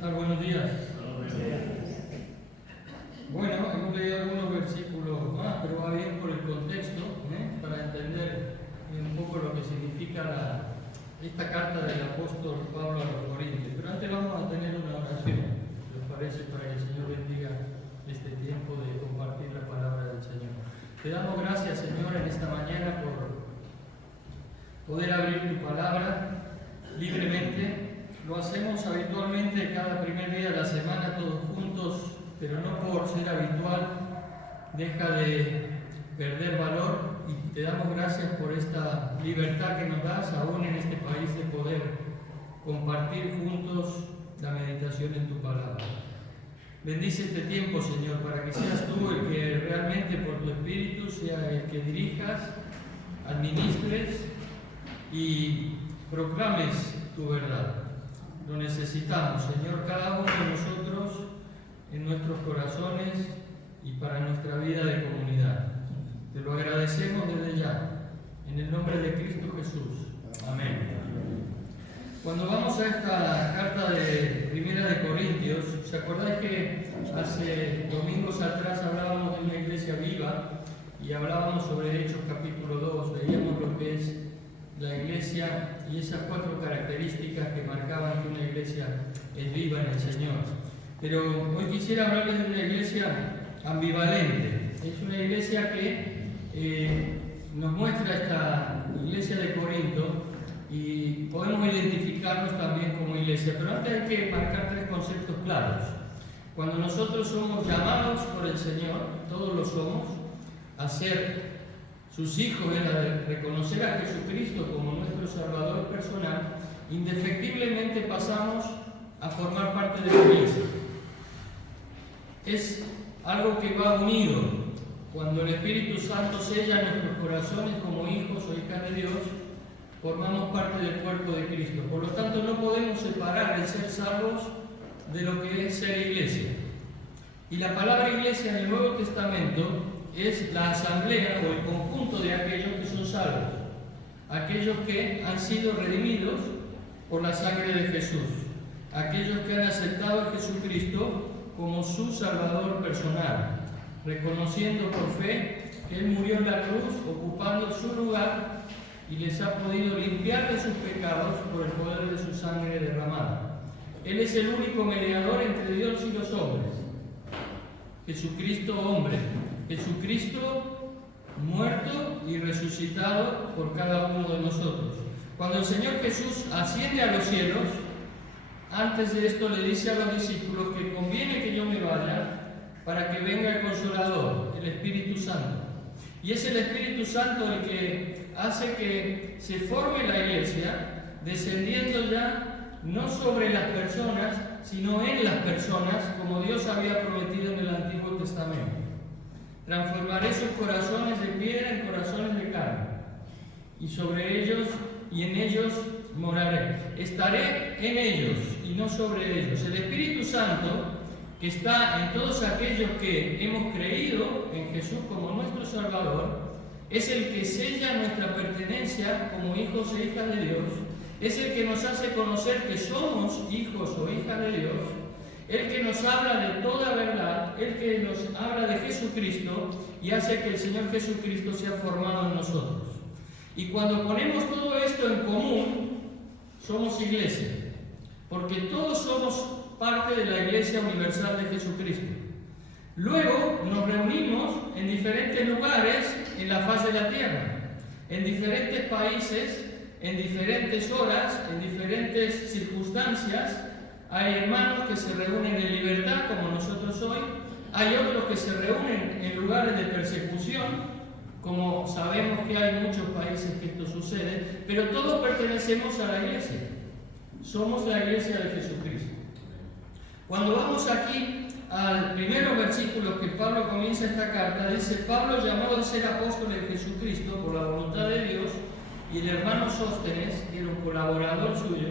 Buenos días. Bueno, hemos leído algunos versículos más, pero va bien por el contexto, para entender un poco lo que significa esta carta del apóstol Pablo a los Corintios. Pero antes vamos a tener una oración, ¿les parece? Para que el Señor bendiga este tiempo de compartir la palabra del Señor. Te damos gracias, Señor, en esta mañana por poder abrir tu palabra libremente. Lo hacemos habitualmente cada primer día de la semana todos juntos, pero no por ser habitual deja de perder valor, y te damos gracias por esta libertad que nos das aún en este país de poder compartir juntos la meditación en tu palabra. Bendice este tiempo, Señor, para que seas tú el que realmente por tu Espíritu sea el que dirijas, administres y proclames tu verdad. Lo necesitamos, Señor, cada uno de nosotros en nuestros corazones y para nuestra vida de comunidad. Te lo agradecemos desde ya, en el nombre de Cristo Jesús. Amén. Cuando vamos a esta carta de Primera de Corintios, ¿se acordáis que hace domingos atrás hablábamos de una iglesia viva y hablábamos sobre Hechos capítulo 2, veíamos lo que es la iglesia y esas 4 características que marcaban que una iglesia es viva en el Señor? Pero hoy quisiera hablarles de una iglesia ambivalente. Es una iglesia que nos muestra esta iglesia de Corinto y podemos identificarnos también como iglesia. Pero antes hay que marcar 3 conceptos claros. Cuando nosotros somos llamados por el Señor, todos lo somos, a ser sus hijos, a reconocer a Jesucristo como nuestro Salvador personal, indefectiblemente pasamos a formar parte de la iglesia. Es algo que va unido. Cuando el Espíritu Santo sella nuestros corazones como hijos o hijas de Dios, formamos parte del cuerpo de Cristo. Por lo tanto, no podemos separar el ser salvos de lo que es ser iglesia. Y la palabra iglesia en el Nuevo Testamento es la asamblea o el conjunto de aquellos que son salvos, aquellos que han sido redimidos por la sangre de Jesús, aquellos que han aceptado a Jesucristo como su Salvador personal, reconociendo por fe que Él murió en la cruz, ocupando su lugar y les ha podido limpiar de sus pecados por el poder de su sangre derramada. Él es el único mediador entre Dios y los hombres. Jesucristo hombre, Jesucristo muerto y resucitado por cada uno de nosotros. Cuando el Señor Jesús asciende a los cielos, antes de esto le dice a los discípulos que conviene que yo me vaya para que venga el Consolador, el Espíritu Santo. Y es el Espíritu Santo el que hace que se forme la iglesia, descendiendo ya no sobre las personas, sino en las personas, como Dios había prometido en el Antiguo Testamento. Transformaré sus corazones de piedra en corazones de carne, y sobre ellos y en ellos moraré. Estaré en ellos y no sobre ellos. El Espíritu Santo, que está en todos aquellos que hemos creído en Jesús como nuestro Salvador, es el que sella nuestra pertenencia como hijos e hijas de Dios, es el que nos hace conocer que somos hijos o hijas de Dios, el que nos habla de toda verdad, el que nos habla de Jesucristo y hace que el Señor Jesucristo sea formado en nosotros. Y cuando ponemos todo esto en común, somos iglesia, porque todos somos parte de la Iglesia Universal de Jesucristo. Luego nos reunimos en diferentes lugares en la faz de la tierra, en diferentes países, en diferentes horas, en diferentes circunstancias. Hay hermanos que se reúnen en libertad, como nosotros hoy. Hay otros que se reúnen en lugares de persecución, como sabemos que hay muchos países que esto sucede, pero todos pertenecemos a la iglesia. Somos la iglesia de Jesucristo. Cuando vamos aquí al primer versículo que Pablo comienza esta carta, dice: Pablo, llamado a ser apóstol de Jesucristo por la voluntad de Dios, y el hermano Sóstenes, que era un colaborador suyo,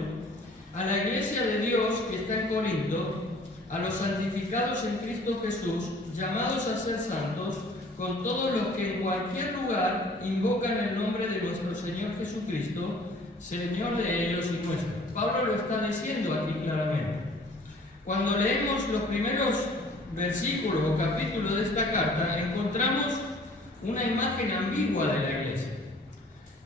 a la iglesia de Dios que está en Corinto, a los santificados en Cristo Jesús, llamados a ser santos, con todos los que en cualquier lugar invocan el nombre de nuestro Señor Jesucristo, Señor de ellos y nuestro. Pablo lo está diciendo aquí claramente. Cuando leemos los primeros versículos o capítulos de esta carta, encontramos una imagen ambigua de la iglesia.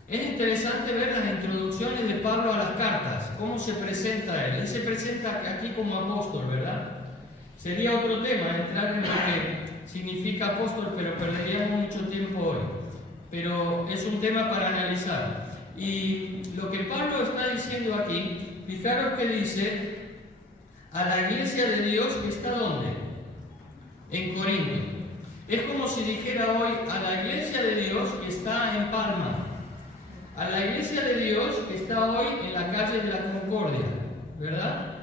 Es interesante ver las introducciones de Pablo a las cartas, cómo se presenta él. Él se presenta aquí como apóstol, ¿verdad? Sería otro tema entrar en lo que significa apóstol, pero perderíamos mucho tiempo hoy. Pero es un tema para analizar. Y lo que Pablo está diciendo aquí, fijaros que dice a la iglesia de Dios que está ¿dónde? En Corinto. Es como si dijera hoy a la iglesia de Dios que está en Palma, a la iglesia de Dios que está hoy en la calle de la Concordia, ¿verdad?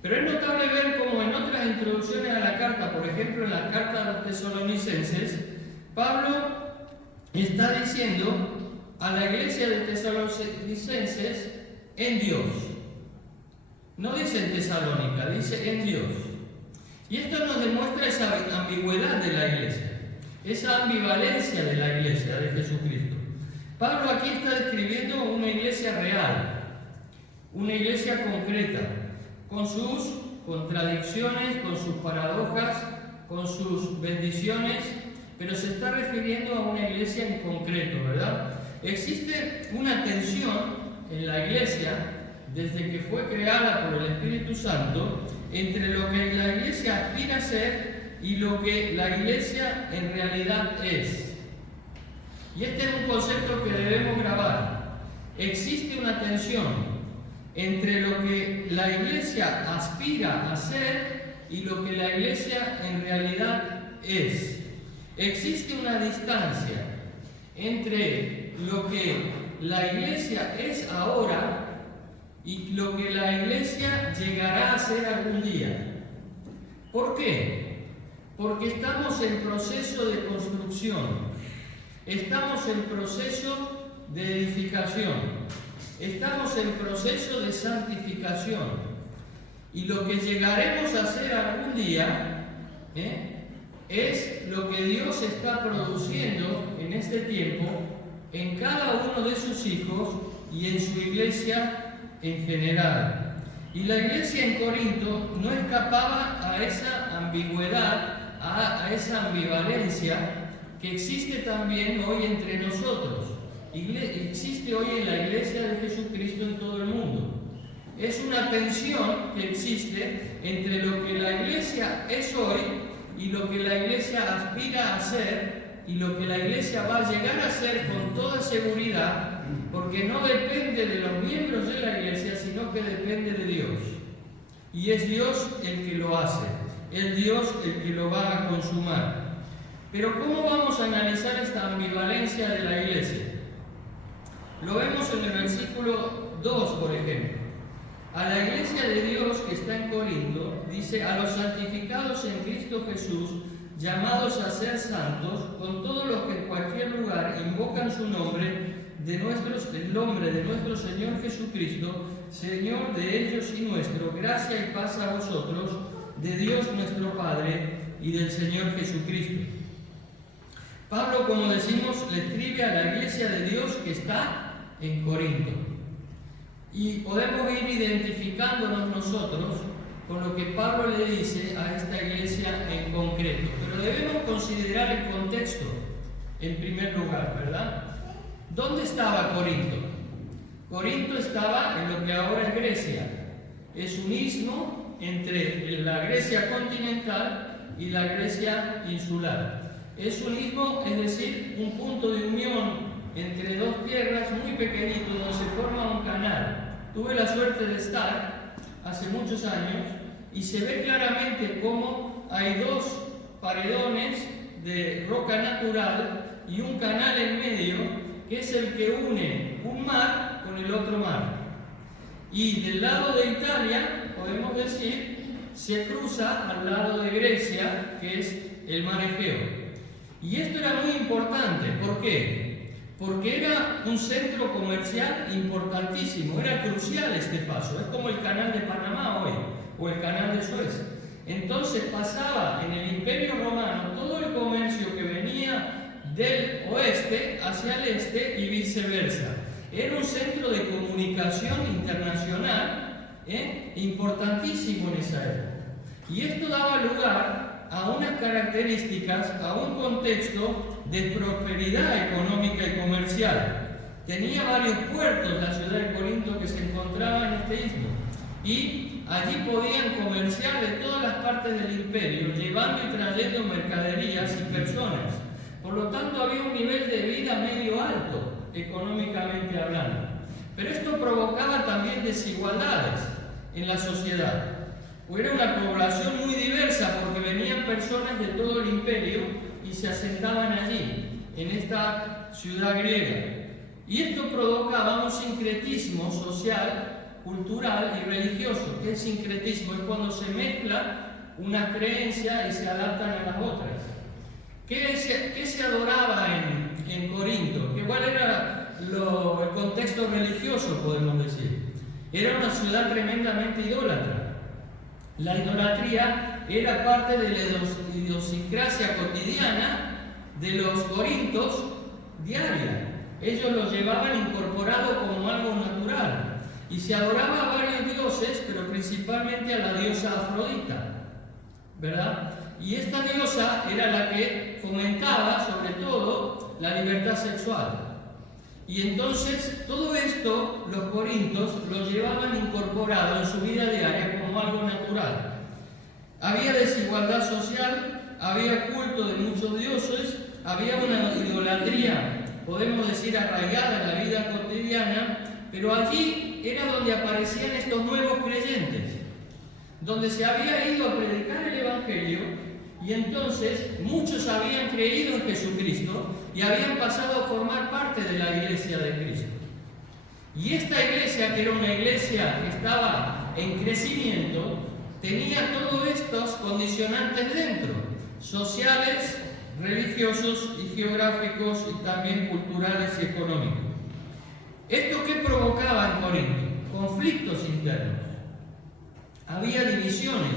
Pero es notable ver cómo en otras introducciones a la carta, por ejemplo en la carta a los tesalonicenses, Pablo está diciendo a la iglesia de tesalonicenses en Dios. No dice en Tesalónica, dice en Dios. Y esto nos demuestra esa ambigüedad de la iglesia, esa ambivalencia de la iglesia de Jesucristo. Pablo aquí está describiendo una iglesia real, una iglesia concreta, con sus contradicciones, con sus paradojas, con sus bendiciones, pero se está refiriendo a una iglesia en concreto, ¿verdad? Existe una tensión en la iglesia desde que fue creada por el Espíritu Santo entre lo que la iglesia aspira a ser y lo que la iglesia en realidad es. Y este es un concepto que debemos grabar. Existe una tensión entre lo que la iglesia aspira a ser y lo que la iglesia en realidad es. Existe una distancia entre lo que la iglesia es ahora y lo que la iglesia llegará a ser algún día. ¿Por qué? Porque estamos en proceso de construcción, estamos en proceso de edificación, estamos en proceso de santificación, y lo que llegaremos a ser algún día es lo que Dios está produciendo en este tiempo en cada uno de sus hijos y en su iglesia en general. Y la iglesia en Corinto no escapaba a esa ambigüedad, a esa ambivalencia que existe también hoy entre nosotros. Existe hoy en la iglesia de Jesucristo en todo el mundo. Es una tensión que existe entre lo que la iglesia es hoy y lo que la iglesia aspira a ser y lo que la iglesia va a llegar a ser con toda seguridad, porque no depende de los miembros de la iglesia, sino que depende de Dios. Y es Dios el que lo hace, es Dios el que lo va a consumar. Pero ¿cómo vamos a analizar esta ambivalencia de la iglesia? Lo vemos en el versículo 2, por ejemplo. A la iglesia de Dios que está en Corinto, dice: a los santificados en Cristo Jesús, llamados a ser santos, con todos los que en cualquier lugar invocan su nombre, el nombre de nuestro Señor Jesucristo, Señor de ellos y nuestro, gracia y paz a vosotros, de Dios nuestro Padre y del Señor Jesucristo. Pablo, como decimos, le escribe a la iglesia de Dios que está en Corinto. Y podemos ir identificándonos nosotros con lo que Pablo le dice a esta iglesia en concreto. Pero debemos considerar el contexto en primer lugar, ¿verdad? ¿Dónde estaba Corinto? Corinto estaba en lo que ahora es Grecia. Es un istmo entre la Grecia continental y la Grecia insular. Es un istmo, es decir, un punto de unión entre dos tierras muy pequeñitos donde se forma un canal. Tuve la suerte de estar hace muchos años y se ve claramente cómo hay dos paredones de roca natural y un canal en medio que es el que une un mar con el otro mar. Y del lado de Italia, podemos decir, se cruza al lado de Grecia, que es el mar Egeo. Y esto era muy importante. ¿Por qué? Porque era un centro comercial importantísimo, era crucial este paso. Es como el canal de Panamá hoy, o el canal de Suez. Entonces pasaba en el Imperio Romano todo el comercio que venía del oeste hacia el este y viceversa. Era un centro de comunicación internacional importantísimo en esa época. Y esto daba lugar a unas características, a un contexto de prosperidad económica y comercial. Tenía varios puertos la ciudad de Corinto que se encontraba en este istmo, y allí podían comerciar de todas las partes del imperio, llevando y trayendo mercaderías y personas. Por lo tanto, había un nivel de vida medio alto, económicamente hablando. Pero esto provocaba también desigualdades en la sociedad. Era una población muy diversa porque venían personas de todo el imperio y se asentaban allí, en esta ciudad griega. Y esto provocaba un sincretismo social, cultural y religioso. ¿Qué es sincretismo? Es cuando se mezcla una creencia y se adaptan a las otras. ¿Qué se adoraba en Corinto? ¿Cuál era el contexto religioso, podemos decir? Era una ciudad tremendamente idólatra. La idolatría era parte de la idiosincrasia cotidiana de los corintios diaria. Ellos lo llevaban incorporado como algo natural. Y se adoraba a varios dioses, pero principalmente a la diosa Afrodita, ¿verdad? Y esta diosa era la que fomentaba, sobre todo, la libertad sexual. Y entonces, todo esto, los corintios lo llevaban incorporado en su vida diaria como algo natural. Había desigualdad social, había culto de muchos dioses, había una idolatría, podemos decir, arraigada en la vida cotidiana, pero allí era donde aparecían estos nuevos creyentes, donde se había ido a predicar el Evangelio. Y entonces muchos habían creído en Jesucristo y habían pasado a formar parte de la iglesia de Cristo. Y esta iglesia, que era una iglesia que estaba en crecimiento, tenía todos estos condicionantes dentro, sociales, religiosos y geográficos y también culturales y económicos. ¿Esto qué provocaba en Corinto? Conflictos internos. Había divisiones,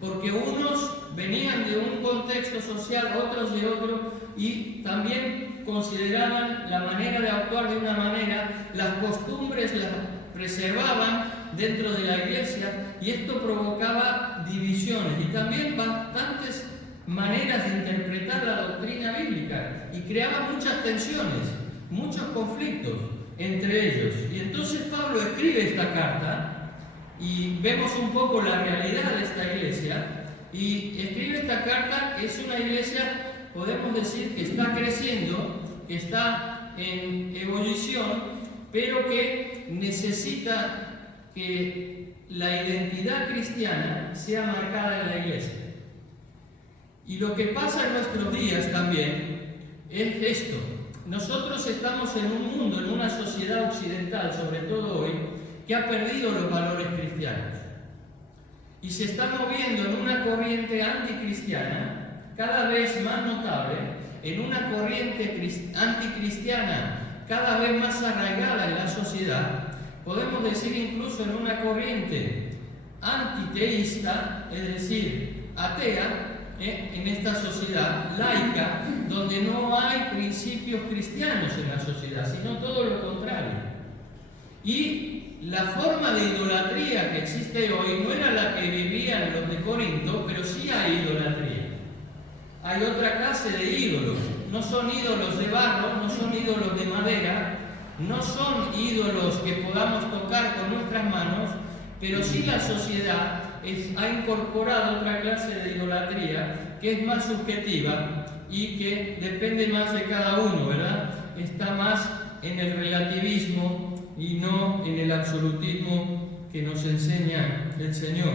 porque unos venían de un contexto social, otros de otro, y también consideraban la manera de actuar de una manera, las costumbres las preservaban dentro de la iglesia, y esto provocaba divisiones y también bastantes maneras de interpretar la doctrina bíblica, y creaba muchas tensiones, muchos conflictos entre ellos. Y entonces Pablo escribe esta carta, y vemos un poco la realidad de esta iglesia, y escribe esta carta, que es una iglesia, podemos decir, que está creciendo, que está en ebullición, pero que necesita que la identidad cristiana sea marcada en la iglesia. Y lo que pasa en nuestros días también es esto. Nosotros estamos en un mundo, en una sociedad occidental, sobre todo hoy, que ha perdido los valores cristianos. Y se está moviendo en una corriente anticristiana, cada vez más notable, en una corriente anticristiana cada vez más arraigada en la sociedad, podemos decir incluso en una corriente antiteísta, es decir, atea, en esta sociedad laica, donde no hay principios cristianos en la sociedad, sino todo lo contrario. Y la forma de idolatría que existe hoy no era la que vivían los de Corinto, pero sí hay idolatría. Hay otra clase de ídolos. No son ídolos de barro, no son ídolos de madera, no son ídolos que podamos tocar con nuestras manos, pero sí la sociedad ha incorporado otra clase de idolatría que es más subjetiva y que depende más de cada uno, ¿verdad? Está más en el relativismo y no en el absolutismo que nos enseña el Señor.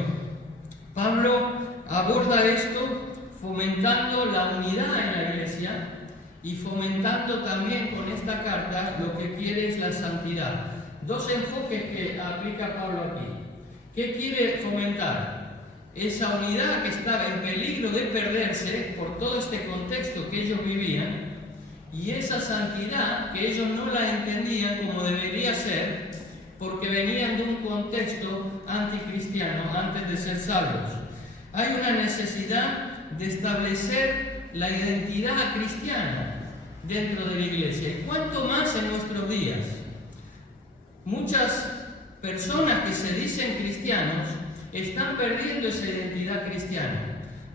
Pablo aborda esto fomentando la unidad en la iglesia y fomentando también con esta carta lo que quiere es la santidad. Dos enfoques que aplica Pablo aquí. ¿Qué quiere fomentar? Esa unidad que estaba en peligro de perderse por todo este contexto que ellos vivían, y esa santidad que ellos no la entendían como debería ser, porque venían de un contexto anticristiano antes de ser salvos. Hay una necesidad de establecer la identidad cristiana dentro de la iglesia, y cuanto más en nuestros días. Muchas personas que se dicen cristianos están perdiendo esa identidad cristiana.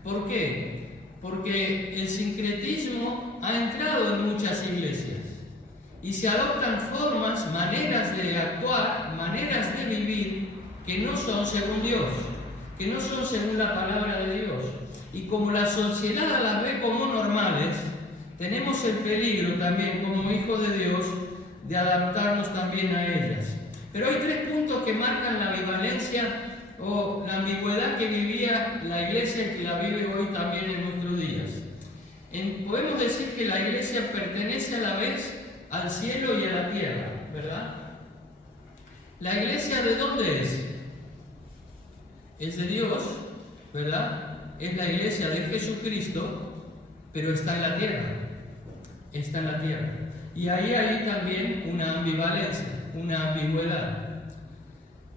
¿Por qué? Porque el sincretismo ha entrado en muchas iglesias y se adoptan formas, maneras de actuar, maneras de vivir que no son según Dios, que no son según la palabra de Dios. Y como la sociedad las ve como normales, tenemos el peligro también como hijos de Dios de adaptarnos también a ellas. Pero hay 3 puntos que marcan la ambivalencia o la ambigüedad que vivía la iglesia y que la vive hoy también en nuestros días. Podemos decir que la iglesia pertenece a la vez al cielo y a la tierra, ¿verdad? ¿La iglesia de dónde es? Es de Dios, ¿verdad? Es la iglesia de Jesucristo, pero está en la tierra. Está en la tierra. Y ahí hay también una ambivalencia, una ambigüedad.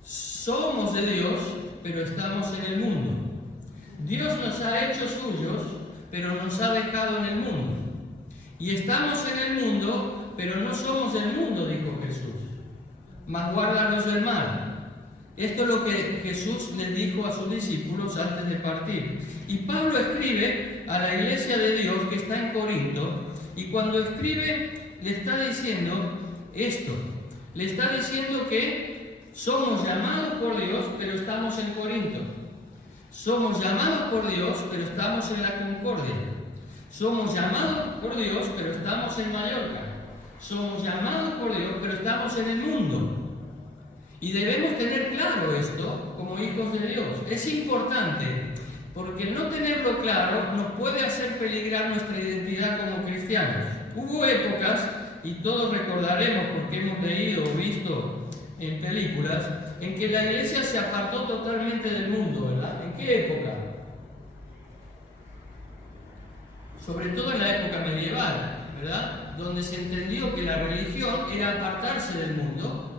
Somos de Dios, pero estamos en el mundo. Dios nos ha hecho suyos, pero nos ha dejado en el mundo. Y estamos en el mundo, pero no somos del mundo, dijo Jesús. Mas guárdanos del mal. Esto es lo que Jesús les dijo a sus discípulos antes de partir. Y Pablo escribe a la iglesia de Dios que está en Corinto, y cuando escribe le está diciendo esto. Le está diciendo que somos llamados por Dios, pero estamos en Corinto. Somos llamados por Dios, pero estamos en la Concordia. Somos llamados por Dios, pero estamos en Mallorca. Somos llamados por Dios, pero estamos en el mundo. Y debemos tener claro esto como hijos de Dios. Es importante, porque no tenerlo claro nos puede hacer peligrar nuestra identidad como cristianos. Hubo épocas, y todos recordaremos porque hemos leído o visto en películas, en que la iglesia se apartó totalmente del mundo, ¿verdad? ¿En qué época? Sobre todo en la época medieval, ¿verdad? Donde se entendió que la religión era apartarse del mundo.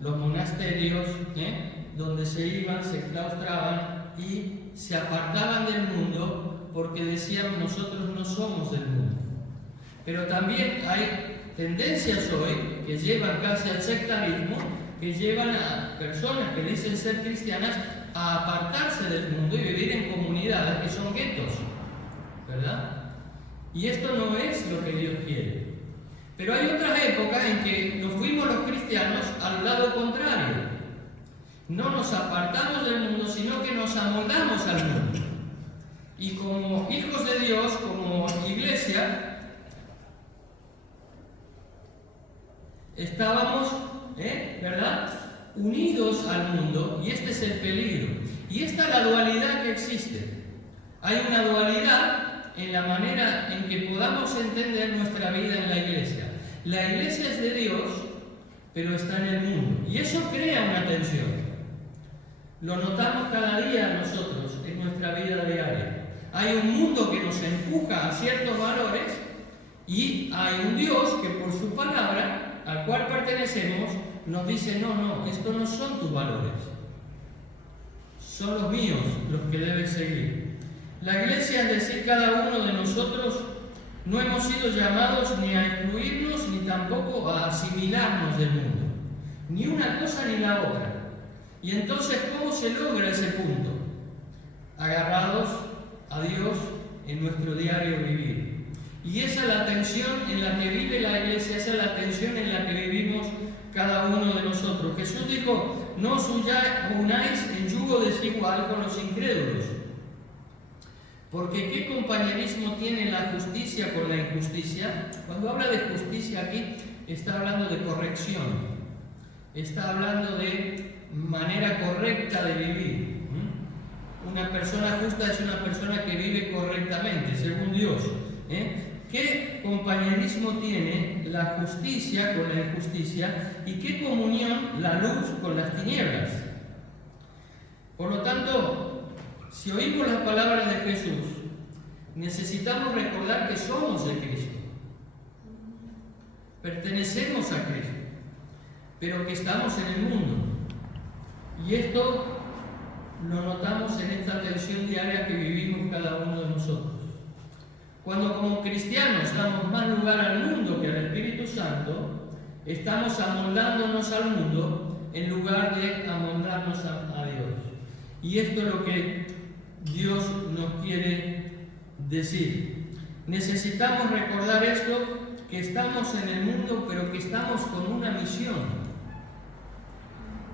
Los monasterios, donde se iban, se claustraban y se apartaban del mundo porque decían nosotros no somos del mundo. Pero también hay tendencias hoy que llevan casi al sectarismo, que llevan a personas que dicen ser cristianas a apartarse del mundo y vivir en comunidades que son guetos, ¿verdad? Y esto no es lo que Dios quiere. Pero hay otras épocas en que nos fuimos los cristianos al lado contrario. No nos apartamos del mundo, sino que nos amoldamos al mundo. Y como hijos de Dios, como iglesia, estábamos, ¿verdad?, unidos al mundo, y este es el peligro. Y esta es la dualidad que existe. Hay una dualidad en la manera en que podamos entender nuestra vida en la iglesia. La iglesia es de Dios, pero está en el mundo. Y eso crea una tensión. Lo notamos cada día nosotros en nuestra vida diaria. Hay un mundo que nos empuja a ciertos valores y hay un Dios que por su palabra, al cual pertenecemos, nos dice, no, estos no son tus valores. Son los míos los que debes seguir. La iglesia, es decir, cada uno de nosotros, no hemos sido llamados ni a excluirnos ni tampoco a asimilarnos del mundo. Ni una cosa ni la otra. Y entonces, ¿cómo se logra ese punto? Agarrados a Dios en nuestro diario vivir. Y esa es la tensión en la que vive la iglesia, esa es la tensión en la que vivimos cada uno de nosotros. Jesús dijo, no os unáis en yugo desigual con los incrédulos. Porque ¿qué compañerismo tiene la justicia con la injusticia? Cuando habla de justicia aquí, está hablando de corrección. Está hablando de manera correcta de vivir. Una persona justa es una persona que vive correctamente, según Dios. ¿Qué compañerismo tiene la justicia con la injusticia? ¿Y qué comunión la luz con las tinieblas? Por lo tanto, si oímos las palabras de Jesús, necesitamos recordar que somos de Cristo. Pertenecemos a Cristo, pero que estamos en el mundo. Y esto lo notamos en esta tensión diaria que vivimos cada uno de nosotros. Cuando como cristianos damos más lugar al mundo que al Espíritu Santo, estamos amoldándonos al mundo en lugar de amoldarnos a Dios. Y esto es lo que Dios nos quiere decir. Necesitamos recordar esto, que estamos en el mundo, pero que estamos con una misión.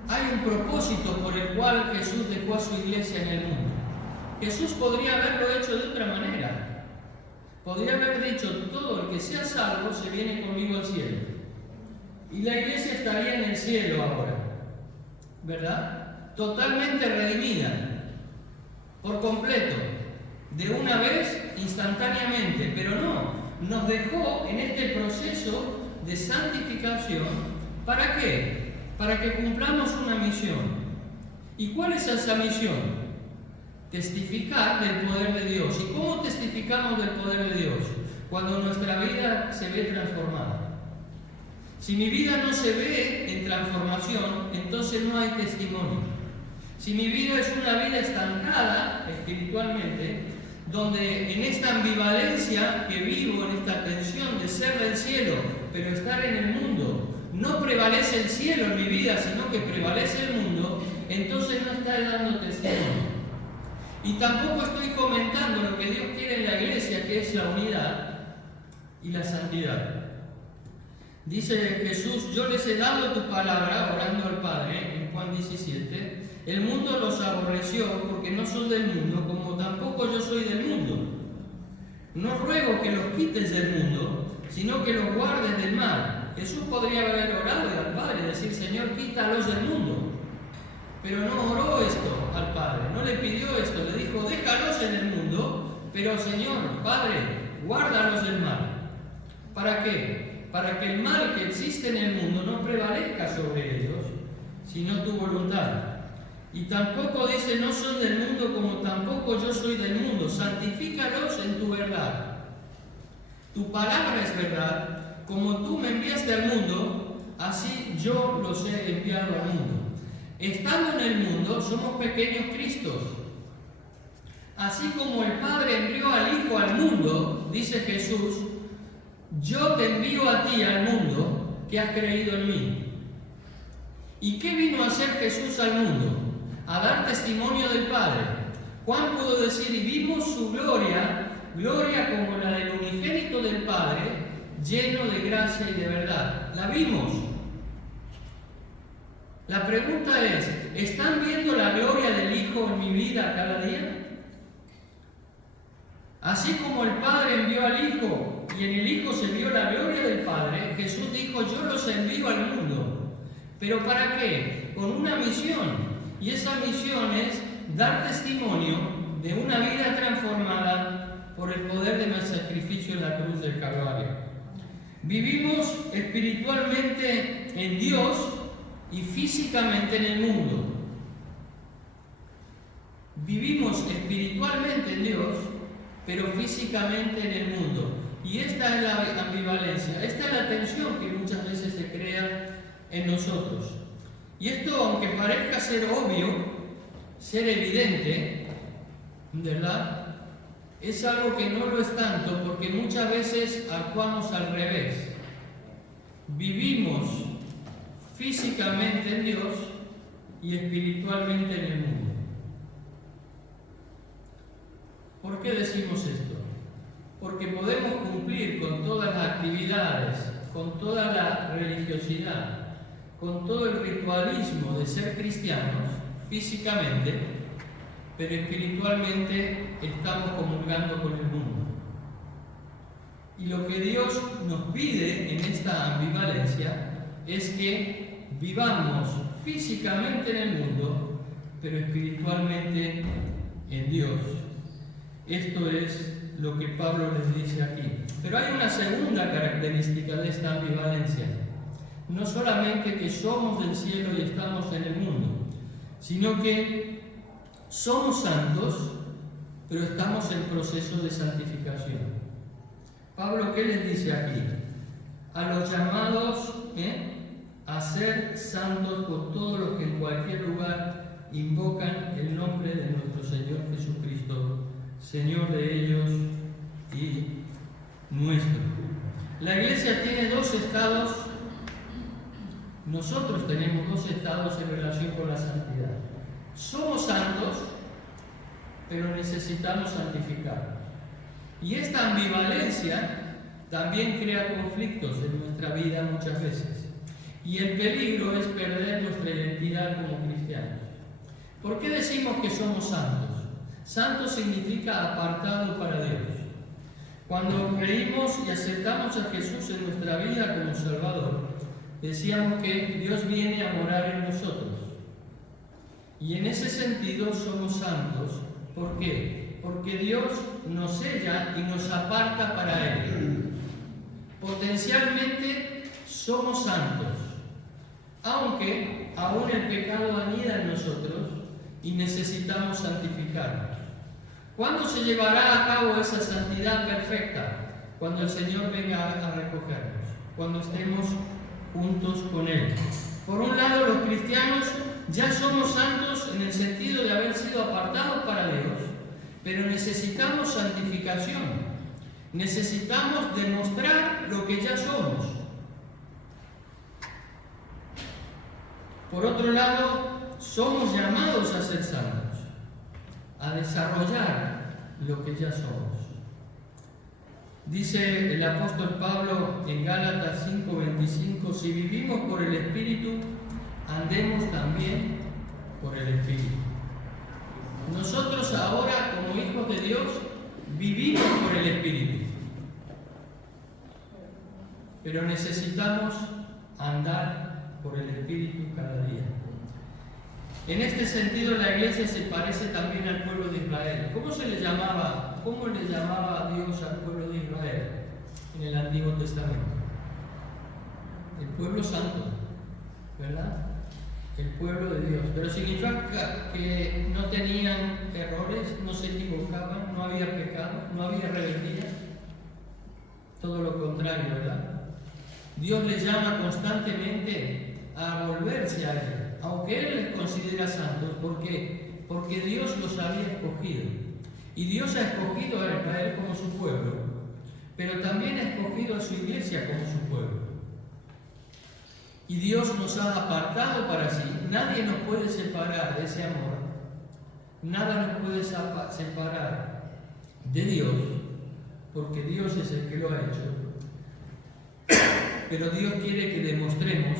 Hay un propósito por el cual Jesús dejó a su iglesia en el mundo. Jesús podría haberlo hecho de otra manera. Podría haber dicho, todo el que sea salvo se viene conmigo al cielo. Y la iglesia estaría en el cielo ahora, ¿verdad? Totalmente redimida, por completo, de una vez, instantáneamente. Pero no, nos dejó en este proceso de santificación. ¿Para qué? Para que cumplamos una misión. ¿Y cuál es esa misión? Testificar del poder de Dios. ¿Y cómo testificamos del poder de Dios? Cuando nuestra vida se ve transformada. Si mi vida no se ve en transformación, entonces no hay testimonio. Si mi vida es una vida estancada espiritualmente, donde en esta ambivalencia que vivo, en esta tensión de ser del cielo, pero estar en el mundo, no prevalece el cielo en mi vida, sino que prevalece el mundo, entonces no está dando testimonio. Y tampoco estoy comentando lo que Dios quiere en la iglesia, que es la unidad y la santidad. Dice Jesús, yo les he dado tu palabra, orando al Padre, en Juan 17, el mundo los aborreció porque no son del mundo, como tampoco yo soy del mundo. No ruego que los quites del mundo, sino que los guardes del mal. Jesús podría haber orado al Padre y decir, Señor, quítalos del mundo. Pero no oró esto al Padre, no le pidió esto, le dijo, déjalos en el mundo, pero Señor, Padre, guárdalos del mal. ¿Para qué? Para que el mal que existe en el mundo no prevalezca sobre ellos, sino tu voluntad. Y tampoco dice, no son del mundo como tampoco yo soy del mundo, santifícalos en tu verdad. Tu palabra es verdad, como tú me enviaste al mundo, así yo los he enviado al mundo. Estando en el mundo, somos pequeños Cristos. Así como el Padre envió al Hijo al mundo, dice Jesús, yo te envío a ti al mundo que has creído en mí. ¿Y qué vino a hacer Jesús al mundo? A dar testimonio del Padre. Juan pudo decir, y vimos su gloria, gloria como la del unigénito del Padre, lleno de gracia y de verdad. La vimos. La pregunta es, ¿están viendo la gloria del Hijo en mi vida cada día? Así como el Padre envió al Hijo y en el Hijo se vio la gloria del Padre, Jesús dijo, yo los envío al mundo. ¿Pero para qué? Con una misión. Y esa misión es dar testimonio de una vida transformada por el poder de mi sacrificio en la cruz del Calvario. Vivimos espiritualmente en Dios y físicamente en el mundo. Vivimos espiritualmente en Dios, pero físicamente en el mundo. Y esta es la ambivalencia, esta es la tensión que muchas veces se crea en nosotros. Y esto, aunque parezca ser obvio, ser evidente, ¿verdad? Es algo que no lo es tanto, porque muchas veces actuamos al revés. Vivimos físicamente en Dios y espiritualmente en el mundo. ¿Por qué decimos esto? Porque podemos cumplir con todas las actividades, con toda la religiosidad, con todo el ritualismo de ser cristianos físicamente, pero espiritualmente estamos comulgando con el mundo. Y lo que Dios nos pide en esta ambivalencia es que vivamos físicamente en el mundo, pero espiritualmente en Dios. Esto es lo que Pablo les dice aquí. Pero hay una segunda característica de esta ambivalencia. No solamente que somos del cielo y estamos en el mundo, sino que somos santos, pero estamos en proceso de santificación. Pablo, ¿qué les dice aquí? A los llamados a ser santos por todos los que en cualquier lugar invocan el nombre de nuestro Señor Jesucristo, Señor de ellos y nuestro. La iglesia tiene dos estados Nosotros tenemos dos estados en relación con la santidad. Somos santos, pero necesitamos santificarnos. Y esta ambivalencia también crea conflictos en nuestra vida muchas veces. Y el peligro es perder nuestra identidad como cristianos. ¿Por qué decimos que somos santos? Santo significa apartado para Dios. Cuando creímos y aceptamos a Jesús en nuestra vida como Salvador, decíamos que Dios viene a morar en nosotros. Y en ese sentido somos santos. ¿Por qué? Porque Dios nos sella y nos aparta para Él. Potencialmente somos santos, aunque aún el pecado anida en nosotros y necesitamos santificarnos. ¿Cuándo se llevará a cabo esa santidad perfecta? Cuando el Señor venga a recogernos, cuando estemos juntos con Él. Por un lado, los cristianos ya somos santos en el sentido de haber sido apartados para Dios, pero necesitamos santificación. Necesitamos demostrar lo que ya somos. Por otro lado, somos llamados a ser santos, a desarrollar lo que ya somos. Dice el apóstol Pablo en Gálatas 5:25, si vivimos por el Espíritu, andemos también por el Espíritu. Nosotros ahora, como hijos de Dios, vivimos por el Espíritu, pero necesitamos andar por el Espíritu cada día. En este sentido, la iglesia se parece también al pueblo de Israel. ¿Cómo le llamaba Dios al pueblo de Israel en el Antiguo Testamento? El pueblo santo, ¿verdad? El pueblo de Dios. Pero significa que no tenían errores, no se equivocaban, no había pecado, no había rebeldía. Todo lo contrario, ¿verdad? Dios les llama constantemente a volverse a Él, aunque Él les considera santos. ¿Por qué? Porque Dios los había escogido. Y Dios ha escogido a Israel como su pueblo, pero también ha escogido a su iglesia como su pueblo. Y Dios nos ha apartado para sí. Nadie nos puede separar de ese amor. Nada nos puede separar de Dios, porque Dios es el que lo ha hecho. Pero Dios quiere que demostremos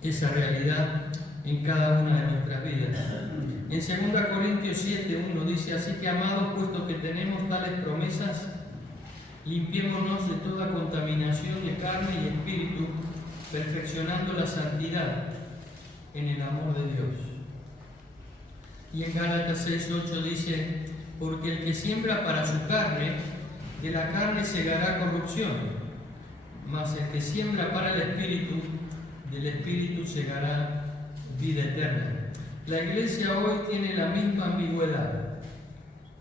esa realidad en cada una de nuestras vidas. En 2 Corintios 7:1 dice, así que amados, puesto que tenemos tales promesas, limpiémonos de toda contaminación de carne y espíritu, perfeccionando la santidad en el amor de Dios. Y en Gálatas 6:8 dice, porque el que siembra para su carne, de la carne segará corrupción, mas el que siembra para el Espíritu, del Espíritu segará vida eterna. La iglesia hoy tiene la misma ambigüedad.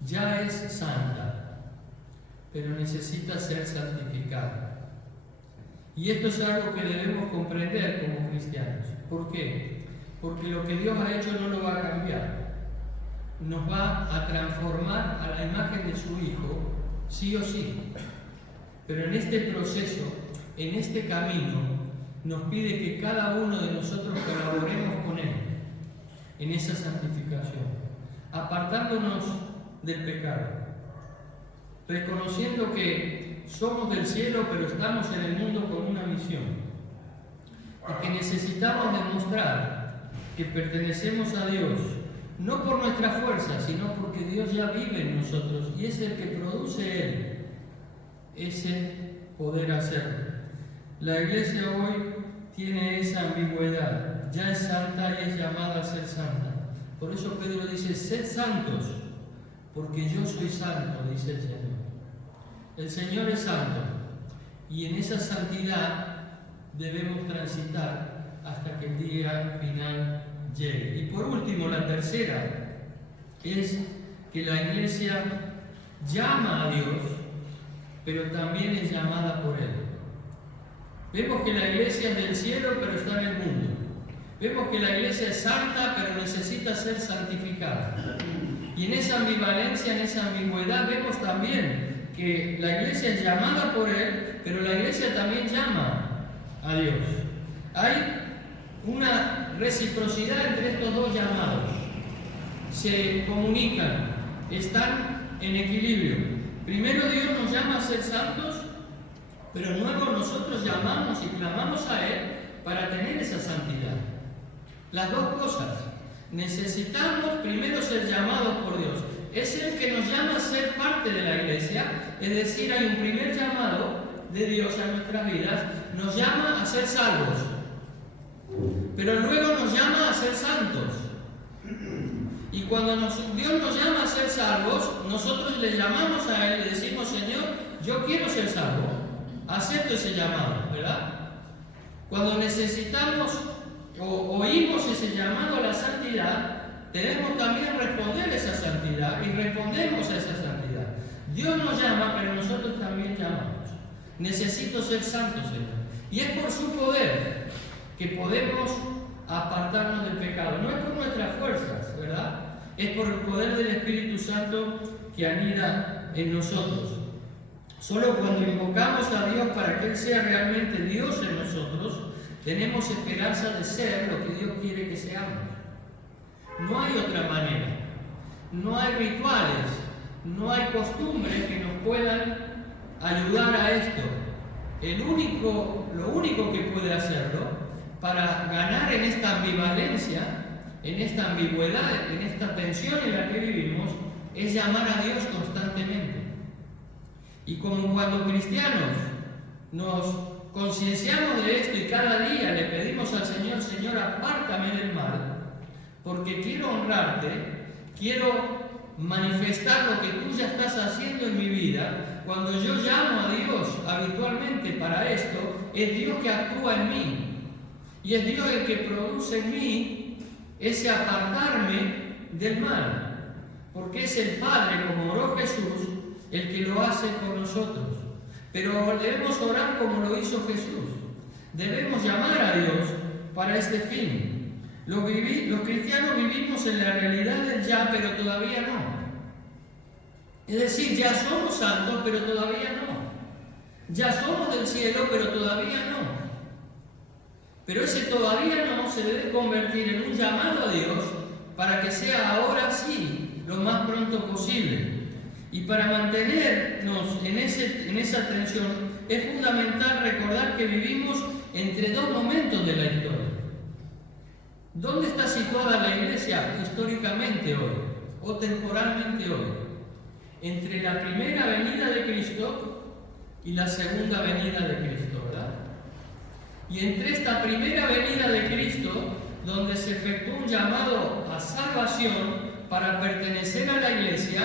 Ya es santa, pero necesita ser santificada. Y esto es algo que debemos comprender como cristianos. ¿Por qué? Porque lo que Dios ha hecho no lo va a cambiar. Nos va a transformar a la imagen de su Hijo, sí o sí. Pero en este proceso, en este camino, nos pide que cada uno de nosotros colaboremos con Él en esa santificación, apartándonos del pecado, reconociendo que somos del cielo, pero estamos en el mundo con una misión, y que necesitamos demostrar que pertenecemos a Dios, no por nuestra fuerza, sino porque Dios ya vive en nosotros y es el que produce Él ese poder hacerlo. La iglesia hoy tiene esa ambigüedad, ya es santa y es llamada a ser santa. Por eso Pedro dice, sed santos, porque yo soy santo, dice el Señor. El Señor es santo, y en esa santidad debemos transitar hasta que el día final llegue. Y por último, la tercera es que la iglesia llama a Dios, pero también es llamada por Él. Vemos que la iglesia es del cielo, pero está en el mundo. Vemos que la iglesia es santa, pero necesita ser santificada. Y en esa ambivalencia, en esa ambigüedad, vemos también que la iglesia es llamada por Él, pero la iglesia también llama a Dios. Hay una reciprocidad entre estos dos llamados. Se comunican, están en equilibrio. Primero Dios nos llama a ser santos, pero luego nosotros llamamos y clamamos a Él para tener esa santidad. Las dos cosas. Necesitamos primero ser llamados por Dios. Es Él que nos llama a ser parte de la iglesia, es decir, hay un primer llamado de Dios a nuestras vidas, nos llama a ser salvos, pero luego nos llama a ser santos. Y cuando Dios nos llama a ser salvos, nosotros le llamamos a Él, le decimos: Señor, yo quiero ser salvo, acepto ese llamado, ¿verdad? Cuando necesitamos o oímos ese llamado a la santidad, debemos también responder a esa santidad y respondemos a esa santidad. Dios nos llama, pero nosotros también llamamos. Necesito ser santo, Señor. Y es por su poder que podemos apartarnos del pecado. No es por nuestras fuerzas, ¿verdad? Es por el poder del Espíritu Santo que anida en nosotros. Solo cuando invocamos a Dios para que Él sea realmente Dios en nosotros, tenemos esperanza de ser lo que Dios quiere que seamos. No hay otra manera. No hay rituales, no hay costumbres que nos puedan ayudar a esto. Lo único que puede hacerlo para ganar en esta ambivalencia, en esta ambigüedad, en esta tensión en la que vivimos, es llamar a Dios constantemente. Y como cuando cristianos nos concienciamos de esto y cada día le pedimos al Señor: Señor, apártame del mal, porque quiero honrarte, quiero manifestar lo que tú ya estás haciendo en mi vida. Cuando yo llamo a Dios habitualmente para esto, es Dios que actúa en mí. Y es Dios el que produce en mí ese apartarme del mal. Porque es el Padre, como oró Jesús, el que lo hace por nosotros. Pero debemos orar como lo hizo Jesús. Debemos llamar a Dios para este fin. Los cristianos vivimos en la realidad del ya, pero todavía no. Es decir, ya somos santos, pero todavía no. Ya somos del cielo, pero todavía no. Pero ese todavía no se debe convertir en un llamado a Dios para que sea ahora sí, lo más pronto posible. Y para mantenernos en esa tensión es fundamental recordar que vivimos entre dos momentos de la historia. ¿Dónde está situada la iglesia históricamente hoy o temporalmente hoy? Entre la primera venida de Cristo y la segunda venida de Cristo, ¿verdad? Y entre esta primera venida de Cristo, donde se efectuó un llamado a salvación para pertenecer a la iglesia,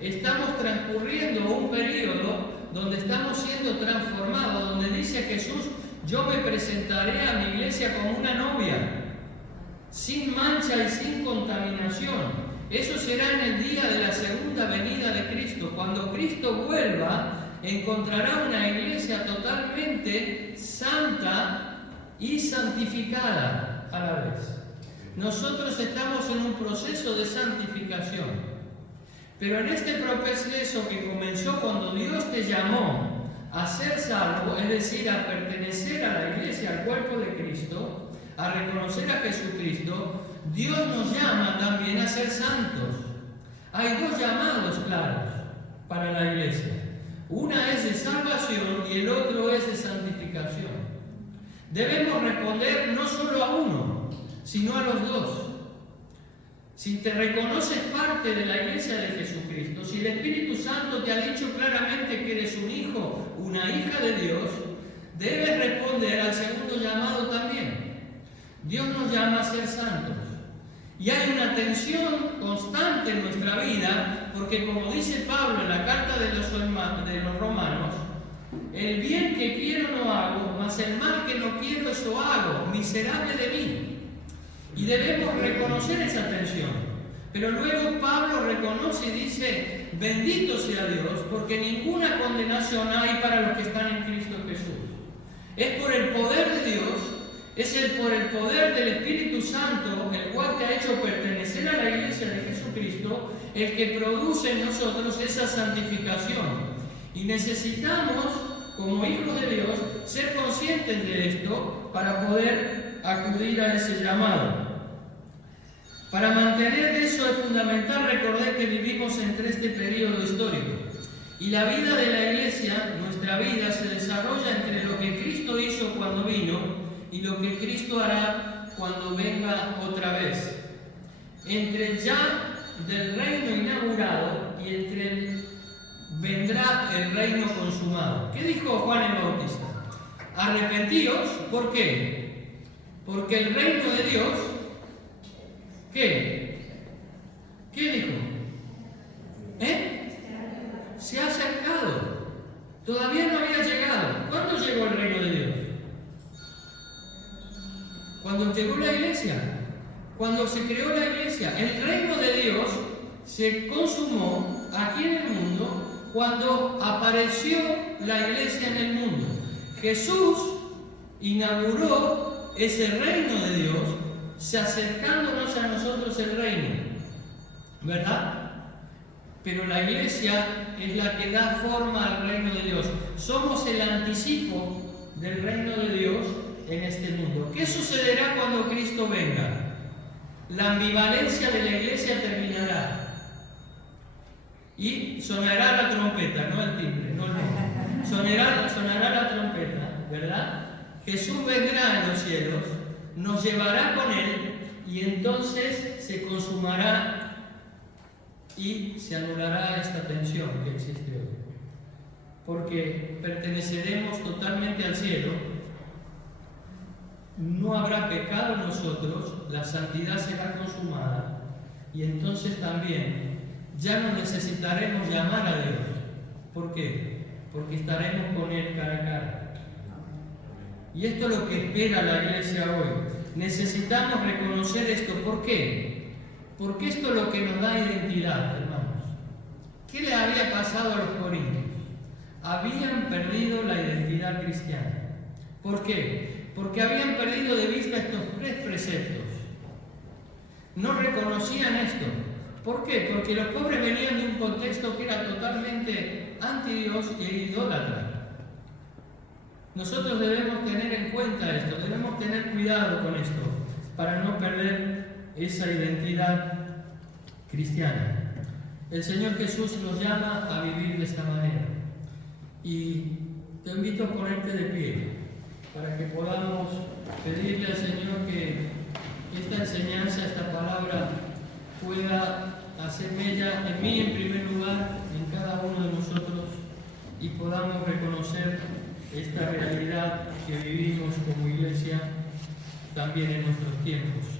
estamos transcurriendo un periodo donde estamos siendo transformados, donde dice Jesús: yo me presentaré a mi iglesia como una novia, sin mancha y sin contaminación. Eso será en el día de la segunda venida de Cristo. Cuando Cristo vuelva, encontrará una iglesia totalmente santa y santificada a la vez. Nosotros estamos en un proceso de santificación. Pero en este proceso que comenzó cuando Dios te llamó a ser salvo, es decir, a pertenecer a la iglesia, al cuerpo de Cristo, a reconocer a Jesucristo, Dios nos llama también a ser santos. Hay dos llamados claros para la iglesia. Una es de salvación y el otro es de santificación. Debemos responder no solo a uno, sino a los dos. Si te reconoces parte de la iglesia de Jesucristo, si el Espíritu Santo te ha dicho claramente que eres un hijo, una hija de Dios, debes responder al segundo llamado también. Dios nos llama a ser santos. Y hay una tensión constante en nuestra vida, porque como dice Pablo en la carta de los Romanos, el bien que quiero no hago, mas el mal que no quiero eso hago, miserable de mí. Y debemos reconocer esa tensión. Pero luego Pablo reconoce y dice: bendito sea Dios, porque ninguna condenación hay para los que están en Cristo Jesús. Es por el poder de Dios, por el poder del Espíritu Santo, el cual te ha hecho pertenecer a la iglesia de Jesucristo, el que produce en nosotros esa santificación. Y necesitamos, como hijos de Dios, ser conscientes de esto para poder acudir a ese llamado. Para mantener eso es fundamental recordar que vivimos entre este periodo histórico. Y la vida de la Iglesia, nuestra vida, se desarrolla entre lo que Cristo hizo cuando vino y lo que Cristo hará cuando venga otra vez. Entre ya del reino inaugurado y entre el vendrá el reino consumado. ¿Qué dijo Juan el Bautista? Arrepentíos, ¿por qué? Porque el reino de Dios, ¿qué? ¿Qué dijo? Se ha acercado. Todavía no había llegado. ¿Cuándo llegó el reino de Dios? Cuando llegó la Iglesia. Cuando se creó la Iglesia. El reino de Dios se consumó aquí en el mundo cuando apareció la Iglesia en el mundo. Jesús inauguró ese reino de Dios, se acercándonos a nosotros el reino, ¿verdad? Pero la Iglesia es la que da forma al reino de Dios. Somos el anticipo del reino de Dios en este mundo. ¿Qué sucederá cuando Cristo venga? La ambivalencia de la Iglesia terminará. Y sonará la trompeta, no el timbre, no. Sonará la trompeta, ¿verdad? Jesús vendrá en los cielos, nos llevará con Él y entonces se consumará y se anulará esta tensión que existe hoy. Porque perteneceremos totalmente al cielo, no habrá pecado en nosotros, la santidad será consumada y entonces también ya no necesitaremos llamar a Dios. ¿Por qué? Porque estaremos con Él cara a cara. Y esto es lo que espera la Iglesia hoy. Necesitamos reconocer esto. ¿Por qué? Porque esto es lo que nos da identidad, hermanos. ¿Qué le había pasado a los corintios? Habían perdido la identidad cristiana. ¿Por qué? Porque habían perdido de vista estos 3 preceptos. No reconocían esto. ¿Por qué? Porque los pobres venían de un contexto que era totalmente anti-Dios e idólatra. Nosotros debemos tener en cuenta esto, debemos tener cuidado con esto, para no perder esa identidad cristiana. El Señor Jesús nos llama a vivir de esta manera. Y te invito a ponerte de pie, para que podamos pedirle al Señor que esta enseñanza, esta palabra, pueda hacer mella en mí en primer lugar, en cada uno de nosotros, y podamos reconocer esta realidad que vivimos como Iglesia también en nuestros tiempos.